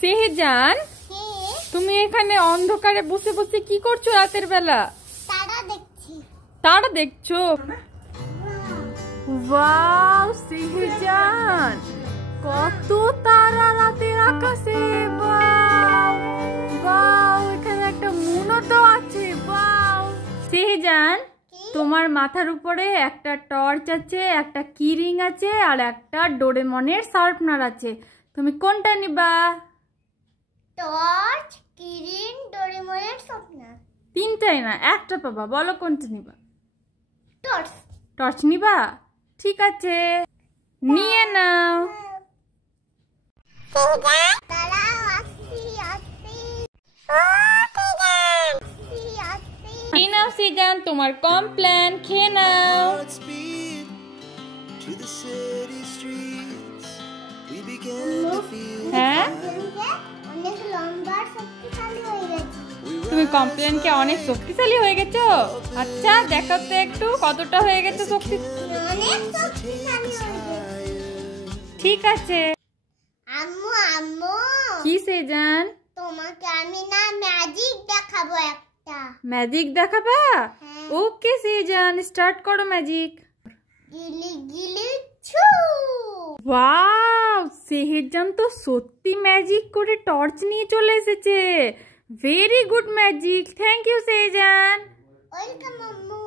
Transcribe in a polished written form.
সেহজান, তুমি এখানে অন্ধকারে বসে বসে কি করছো রাতের বেলা? তারা দেখছি। তারা দেখছো? ওয়াও সেহজান, কত তারা রাতের আকাশে! ওয়াও ওয়াও, এখানে একটা মুনও তো আছে। ওয়াও সেহজান, তোমার মাথার উপরে একটা টর্চ আছে, একটা কিরিং আছে, আর একটা ডোরেমনের শার্পনার আছে। তুমি কোনটা নিবা? টর্চ, কিরিন, ডোরেমনের শার্পনার। তিনটাই না, একটা পাবা, বলো কোনটা নিবা? টর্চ। টর্চ নিবা? ঠিক আছে, নিয়ে নাও। তারা আসি আসি। খেয়ে নাও সেহজান, তোমার কমপ্লেন খেয়ে নাও। হ্যাঁ, অনেক লম্বা শক্তিশালী হয়ে গেছে। তুমি কমপ্লেনকে অনেক শক্তিশালী হয়ে গেছো? আচ্ছা দেখো তো একটু কতটা হয়ে গেছে শক্তি। অনেক শক্তিশালী হয়ে গেছে। ঠিক আছে। আম্মু আম্মু, কি সেহজান? তোমাকে আমি না ম্যাজিক দেখাবো একটা। ম্যাজিক দেখাবা? হ্যাঁ। ওকে সেহজান, স্টার্ট করো ম্যাজিক। গিলি গিলি ছু। ওয়াও, সেহজান তো সত্যি ম্যাজিক করে টর্চ নিয়ে চলে এসেছে। Very good magic, thank you Sehjan. Welcome আম্মু।